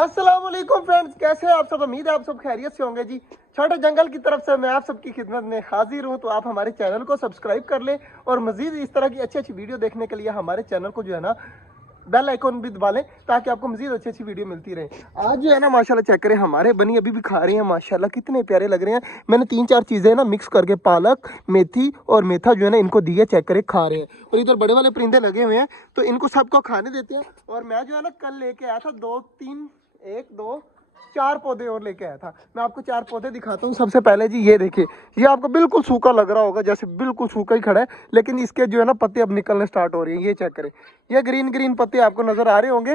अस्सलाम वालेकुम फ्रेंड्स, कैसे हैं आप सब। उम्मीद है आप सब खैरियत से होंगे जी। छोटे जंगल की तरफ से मैं आप सबकी खिदमत में हाजिर हूं। तो आप हमारे चैनल को सब्सक्राइब कर लें और मजीद इस तरह की अच्छी अच्छी वीडियो देखने के लिए हमारे चैनल को जो है ना बेल आइकॉन भी दबा लें ताकि आपको मजीद अच्छी अच्छी वीडियो मिलती रहे। आज जो है ना माशाल्लाह चेक करें, हमारे बनी अभी भी खा रहे हैं माशाल्लाह, कितने प्यारे लग रहे हैं। मैंने 3-4 चीज़ें ना मिक्स करके पालक, मेथी और मेथा जो है ना इनको दिए, चेक करें खा रहे हैं। और इधर बड़े वाले परिंदे लगे हुए हैं तो इनको सबको खाने देते हैं। और मैं जो है ना कल लेके आया था 4 पौधे और लेके आया था। मैं आपको 4 पौधे दिखाता हूँ। सबसे पहले जी ये देखिए, ये आपको बिल्कुल सूखा लग रहा होगा, जैसे बिल्कुल सूखा ही खड़ा है, लेकिन इसके जो है ना पत्ते अब निकलने स्टार्ट हो रही हैं। ये चेक करें, ये ग्रीन ग्रीन पत्ते आपको नजर आ रहे होंगे।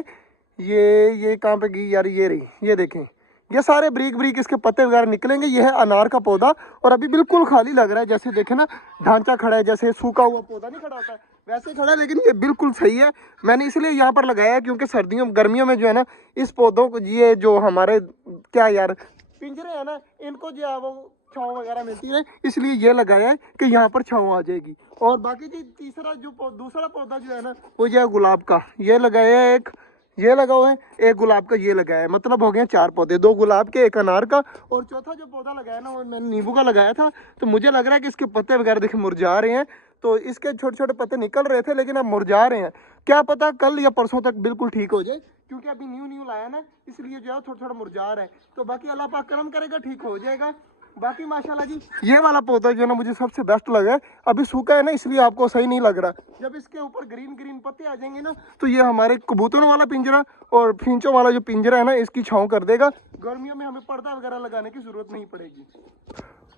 ये कहाँ पे गई यार, ये रही, ये देखें, ये सारे ब्रीक ब्रीक इसके पत्ते वगैरह निकलेंगे। ये है अनार का पौधा और अभी बिल्कुल खाली लग रहा है, जैसे देखे ना ढांचा खड़ा है, जैसे सूखा हुआ पौधा नहीं खड़ा होता है वैसे खड़ा है, लेकिन ये बिल्कुल सही है। मैंने इसलिए यहाँ पर लगाया है क्योंकि सर्दियों गर्मियों में जो है ना इस पौधों को, ये जो हमारे क्या यार पिंजरे है ना, इनको जो है वो छाँव वगैरह मिलती है, इसलिए ये लगाया है कि यहाँ पर छाँव आ जाएगी। और बाकी जी दूसरा पौधा जो है ना वो जो है गुलाब का, ये लगाया है एक, ये लगा हुआ है, एक गुलाब का ये लगाया है। मतलब हो गए 4 पौधे, 2 गुलाब के, एक अनार का, और चौथा जो पौधा लगाया ना वो मैंने नींबू का लगाया था। तो मुझे लग रहा है कि इसके पत्ते वगैरह देखे मुरझा रहे हैं। तो इसके छोटे छोटे पत्ते निकल रहे थे लेकिन अब मुरझा रहे हैं। क्या पता कल या परसों तक बिल्कुल ठीक हो जाए, क्योंकि अभी न्यू लाया ना, इसलिए जो है थोड़ा थोड़ा मुरझा रहा है। तो बाकी अल्लाह पाक करम करेगा, ठीक हो जाएगा। बाकी माशाल्लाह जी ये वाला पौधा जो है ना मुझे सबसे बेस्ट लगा है। अभी सूखा है ना इसलिए आपको सही नहीं लग रहा। जब इसके ऊपर ग्रीन ग्रीन पत्ते आ जाएंगे ना तो ये हमारे कबूतरों वाला पिंजरा और फिंचों वाला जो पिंजरा है ना इसकी छांव कर देगा। गर्मियों में हमें पर्दा वगैरह लगाने की जरूरत नहीं पड़ेगी।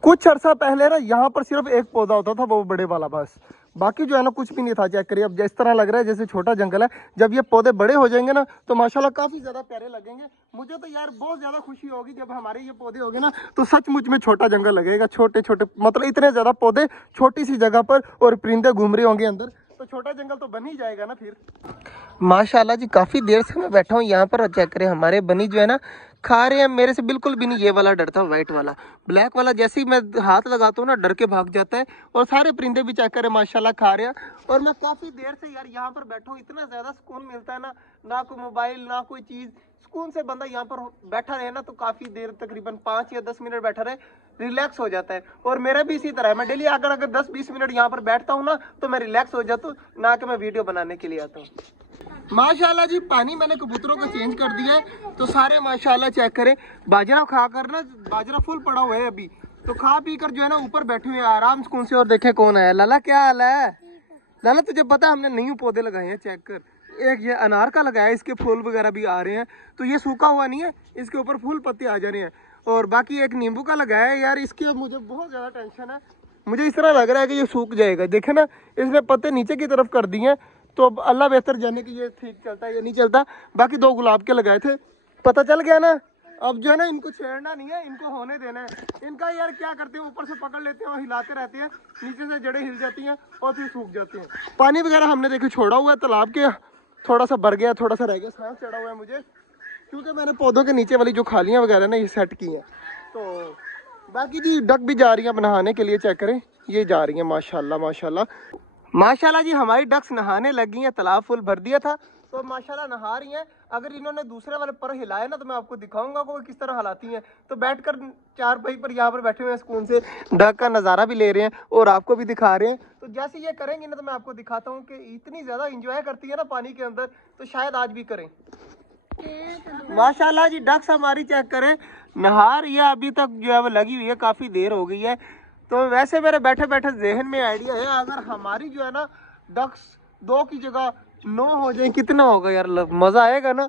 कुछ अर्सा पहले ना यहाँ पर सिर्फ एक पौधा होता था, वो बड़े वाला, बस। बाकी जो है ना कुछ भी नहीं था। चेक करिए, अब जिस तरह लग रहा है जैसे छोटा जंगल है। जब ये पौधे बड़े हो जाएंगे ना तो माशाल्लाह काफ़ी ज़्यादा प्यारे लगेंगे। मुझे तो यार बहुत ज़्यादा खुशी होगी जब हमारे ये पौधे होंगे ना, तो सचमुच में छोटा जंगल लगेगा। छोटे छोटे मतलब इतने ज़्यादा पौधे छोटी सी जगह पर, और परिंदे घूम रहे होंगे अंदर, तो छोटा जंगल तो बन ही जाएगा ना फिर। माशाल्लाह जी काफ़ी देर से मैं बैठा हूँ यहाँ पर। चेक करें, हमारे बनी जो है ना खा रहे हैं। मेरे से बिल्कुल भी नहीं ये वाला डरता, वाइट वाला। ब्लैक वाला जैसे ही मैं हाथ लगाता हूँ ना डर के भाग जाता है। और सारे परिंदे भी चेक करें माशाल्लाह खा रहे हैं। और मैं काफ़ी देर से यार यहाँ पर बैठा हूँ, इतना ज़्यादा सुकून मिलता है ना, ना कोई मोबाइल ना कोई चीज़, सुकून से बंदा यहाँ पर बैठा रहे ना तो काफ़ी देर, तकरीबन 5 या 10 मिनट बैठा रहे, रिलैक्स हो जाता है। और मेरा भी इसी तरह है, मैं डेली अगर 10-20 मिनट यहाँ पर बैठता हूँ ना तो मैं रिलैक्स हो जाता हूँ, ना कि मैं वीडियो बनाने के लिए आता हूँ। माशाल्लाह जी पानी मैंने कबूतरों का चेंज कर दिया है, तो सारे माशाल्लाह चेक करें बाजरा खाकर ना, बाजरा फुल पड़ा हुआ है अभी, तो खा पी कर जो है ना ऊपर बैठे हुए हैं आराम सुकून से। और देखे कौन है। लाला क्या हाल है? लाला तुझे पता हमने न्यू पौधे लगाए हैं, चेक कर। एक ये अनार का लगाया है, इसके फूल वगैरह भी आ रहे हैं, तो ये सूखा हुआ नहीं है, इसके ऊपर फूल पत्ते आ जा रहे हैं। और बाकी एक नींबू का लगाया है यार, इसकी मुझे बहुत ज़्यादा टेंशन है। मुझे इस तरह लग रहा है कि ये सूख जाएगा। देखे ना इसने पत्ते नीचे की तरफ कर दिए हैं, तो अब अल्लाह बेहतर जाने कि ये ठीक चलता है या नहीं चलता। बाकी 2 गुलाब के लगाए थे, पता चल गया ना। अब जो है ना इनको छेड़ना नहीं है, इनको होने देना है। इनका यार क्या करते हैं, ऊपर से पकड़ लेते हैं और हिलाते रहते हैं, नीचे से जड़ें हिल जाती हैं और फिर सूख जाते हैं। पानी वगैरह हमने देखो छोड़ा हुआ है तालाब के, थोड़ा सा भर गया, थोड़ा सा रह गया, सांस चढ़ा हुआ है मुझे, क्योंकि मैंने पौधों के नीचे वाली जो खालियाँ वगैरह ना ये सेट की हैं। तो बाकी जी डक भी जा रही हैं नहाने के लिए, चेक करें, ये जा रही हैं माशाल्लाह माशाल्लाह। माशाल्लाह जी हमारी डक्स नहाने लगी हैं, तालाब फुल भर दिया था तो माशाल्लाह नहा रही हैं। अगर इन्होंने दूसरे वाले पर हिलाए ना तो मैं आपको दिखाऊंगा वो किस तरह हिलाती हैं। तो बैठकर चारपाई पर यहाँ पर बैठे हुए हैं, सुकून से डक का नज़ारा भी ले रहे हैं और आपको भी दिखा रहे हैं। तो जैसे ये करेंगे ना तो मैं आपको दिखाता हूँ कि इतनी ज़्यादा इंजॉय करती है ना पानी के अंदर, तो शायद आज भी करें। माशाल्लाह जी डक्स हमारी चेक करें नहा रही है, अभी तक जो है वो लगी हुई है, काफ़ी देर हो गई है। तो वैसे मेरे बैठे बैठे जहन में आइडिया है, अगर हमारी जो है ना डक्स 2 की जगह 9 हो जाए, कितना होगा यार, मज़ा आएगा ना।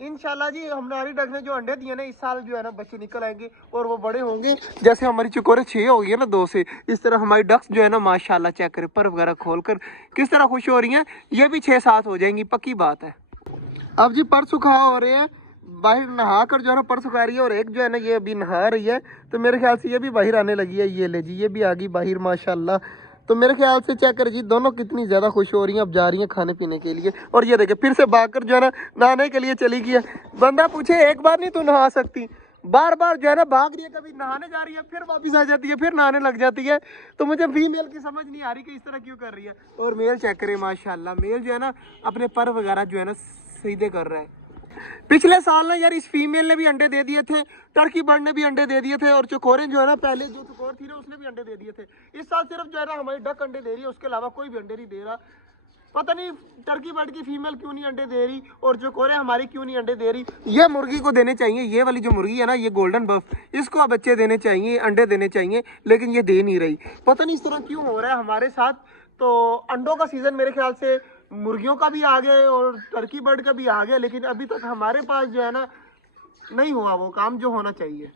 इंशाल्लाह जी हमारी डक्स ने जो अंडे दिए ना इस साल जो है ना बच्चे निकल आएंगे और वो बड़े होंगे। जैसे हमारी चकोरे 6 हो गई है ना 2 से, इस तरह हमारी डक्स जो है ना माशाल्लाह चेक करें पर वगैरह खोल कर किस तरह खुश हो रही हैं। ये भी 6-7 हो जाएंगी, पक्की बात है। अब जी पर सुखा हो रहे हैं, बाहर नहा कर जो है ना पर सुखा रही है, और एक जो है ना ये अभी नहा रही है, तो मेरे ख्याल से ये भी बाहर आने लगी है। ये ले जी, ये भी आ गई बाहर माशाल्लाह। तो मेरे ख्याल से चेक कर जी दोनों कितनी ज़्यादा खुश हो रही हैं, अब जा रही हैं खाने पीने के लिए। और ये देखे फिर से भाग कर जो है ना नहाने के लिए चली गई है। बंदा पूछे एक बार नहीं तू नहा सकती, बार बार जो है ना भाग रही है, कभी नहाने जा रही है फिर वापस आ जाती है, फिर नहाने लग जाती है। तो मुझे फीमेल की समझ नहीं आ रही कि इस तरह क्यों कर रही है। और मेल चेक करें माशाल्लाह, मेल जो है ना अपने पर वगैरह जो है ना सीधे कर रहा है। पिछले साल ना यार इस फीमेल ने भी अंडे दे दिए थे, टर्की बर्ड ने भी अंडे दे दिए थे, और चकोरे जो है ना पहले जो चकोर थी ना उसने भी अंडे दे दिए थे। इस साल सिर्फ जो है ना हमारी डक अंडे दे रही है, उसके अलावा कोई भी अंडे नहीं दे रहा। पता नहीं टर्की बर्ड की फीमेल क्यों नहीं अंडे दे रही और चकोरे हमारी क्यों नहीं अंडे दे रही। ये मुर्गी को देने चाहिए, ये वाली जो मुर्गी है ना, ये गोल्डन बफ, इसको अब बच्चे देने चाहिए, अंडे देने चाहिए, लेकिन ये दे नहीं रही। पता नहीं इस तरह क्यों हो रहा है हमारे साथ। तो अंडों का सीजन मेरे ख्याल से मुर्गियों का भी आ गया और टर्की बर्ड का भी आ गया, लेकिन अभी तक हमारे पास जो है ना नहीं हुआ वो काम जो होना चाहिए।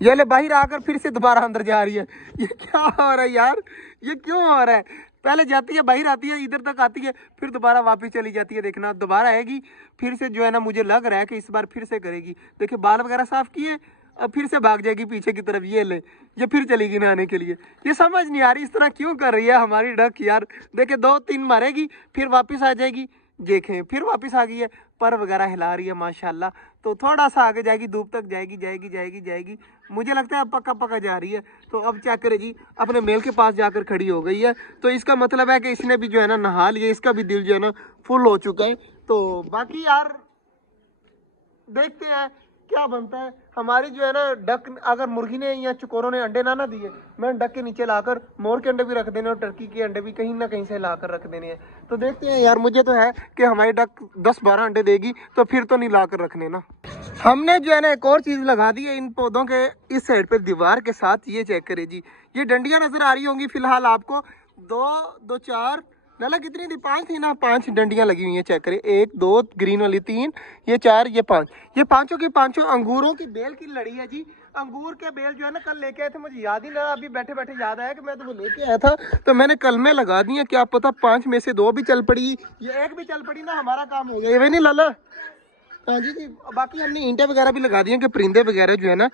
ये ले बाहर आकर फिर से दोबारा अंदर जा रही है। ये क्या हो रहा है यार, ये क्यों हो रहा है? पहले जाती है बाहर, आती है इधर तक आती है, फिर दोबारा वापस चली जाती है। देखना दोबारा आएगी फिर से जो है ना, मुझे लग रहा है कि इस बार फिर से करेगी। देखिए बाल वगैरह साफ किए, अब फिर से भाग जाएगी पीछे की तरफ। ये ले, ये फिर चलेगी नहाने के लिए। ये समझ नहीं आ रही इस तरह क्यों कर रही है हमारी डक यार। देखिए 2-3 मारेगी फिर वापस आ जाएगी, देखें फिर वापस आ गई है, पर वगैरह हिला रही है माशाल्लाह। तो थोड़ा सा आगे जाएगी, धूप तक जाएगी जाएगी जाएगी जाएगी, मुझे लगता है अब पक्का पक्का जा रही है। तो अब क्या करे जी, अपने मेल के पास जाकर खड़ी हो गई है। तो इसका मतलब है कि इसने भी जो है ना नहा लिया, इसका भी दिल जो है ना फुल हो चुका है। तो बाकी यार देखते हैं क्या बनता है। हमारी जो है ना डक, अगर मुर्गी ने या चकोरों ने अंडे ना दिए, मैं डक के नीचे लाकर मोर के अंडे भी रख देने और टर्की के अंडे भी कहीं ना कहीं से लाकर रख देने हैं। तो देखते हैं यार, मुझे तो है कि हमारी डक 10-12 अंडे देगी, तो फिर तो नहीं लाकर रखने ना। हमने जो है ना एक और चीज़ लगा दी है इन पौधों के इस साइड पे दीवार के साथ। ये चेक करें जी, ये डंडियाँ नजर आ रही होंगी फिलहाल आपको। 2 4 लाला कितनी थी, 5 थी ना, 5 डंडियां लगी हुई हैं। चेक करें, 1 2 ग्रीन वाली 3, ये 4, ये 5, ये पांचों की पांचों अंगूरों की बेल की लड़ी है जी। अंगूर के बेल जो है ना कल लेके आए थे, मुझे याद ही ना, अभी बैठे बैठे याद आया कि मैं तो वो लेके आया था। तो मैंने कल में लगा दी है, क्या पता 5 में से 2 भी चल पड़ी, ये 1 भी चल पड़ी ना, हमारा काम हो गया। ये नहीं लाला? हाँ जी जी। बाकी हमने ईंटें वगैरह भी लगा दी हैं कि परिंदे वगैरह जो है ना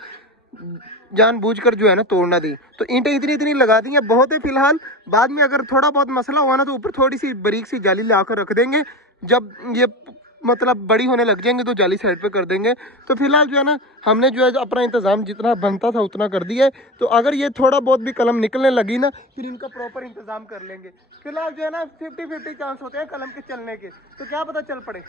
जानबूझकर जो है ना तोड़ ना दी। तो ईंटें इतनी इतनी लगा दी हैं, बहुत है फिलहाल। बाद में अगर थोड़ा बहुत मसला हुआ ना तो ऊपर थोड़ी सी बारीक सी जाली लाकर रख देंगे। जब ये मतलब बड़ी होने लग जाएंगे तो जाली साइड पे कर देंगे। तो फिलहाल जो है ना हमने जो है अपना इंतज़ाम जितना बनता था उतना कर दिया है। तो अगर ये थोड़ा बहुत भी कलम निकलने लगी ना, फिर इनका प्रॉपर इंतज़ाम कर लेंगे। फिलहाल जो है ना 50-50 चांस होते हैं कलम के चलने के, तो क्या पता चल पड़े।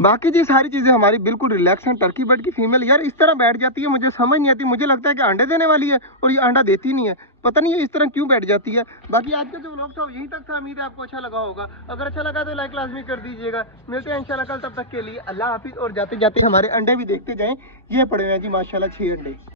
बाकी जी सारी चीज़ें हमारी बिल्कुल रिलैक्स हैं। टर्की बर्ड की फीमेल यार इस तरह बैठ जाती है, मुझे समझ नहीं आती। मुझे लगता है कि अंडे देने वाली है और ये अंडा देती नहीं है, पता नहीं है इस तरह क्यों बैठ जाती है। बाकी आज का जो व्लॉग था यहीं तक था, उम्मीद है आपको अच्छा लगा होगा। अगर अच्छा लगा तो लाइक लाजमी कर दीजिएगा। मिलते हैं इंशाल्लाह कल, तब तक के लिए अल्लाह हाफिज़। और जाते जाते हमारे अंडे भी देखते जाएँ। ये पड़े हैं जी माशाल्लाह 6 अंडे।